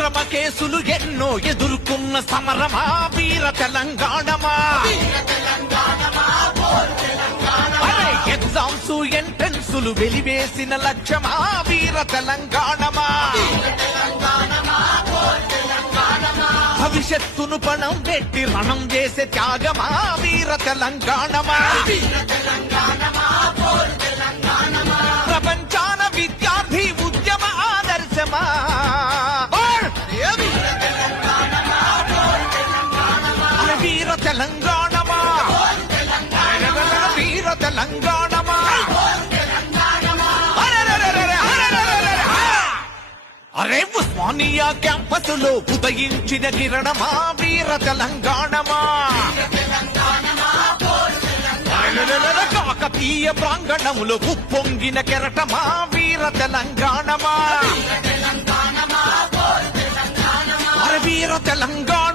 అక్రమ కేసులు ఎన్నో ఎదుర్కొన్న సమరమా వీర తెలంగాణమా. ఎగ్జామ్స్ ఎంట్రన్సులు వెలివేసిన లక్ష్యమా వీర తెలంగాణమా. భవిష్యత్తును పణం పెట్టి రణం చేసే త్యాగమా వీర తెలంగాణమా. ప్రపంచాన విద్యార్థి ఉద్యమ ఆదర్శమా. వీర తెలంగాణమా, వీర తెలంగాణమా. అరే ఉస్మానియా క్యాంపసులో ఉదయించిన కిరణమా వీర తెలంగాణమా. కాకతీయ ప్రాంగణములో ఉప్పొంగిన కెరటమా వీర తెలంగాణమా. అరే వీర తెలంగాణ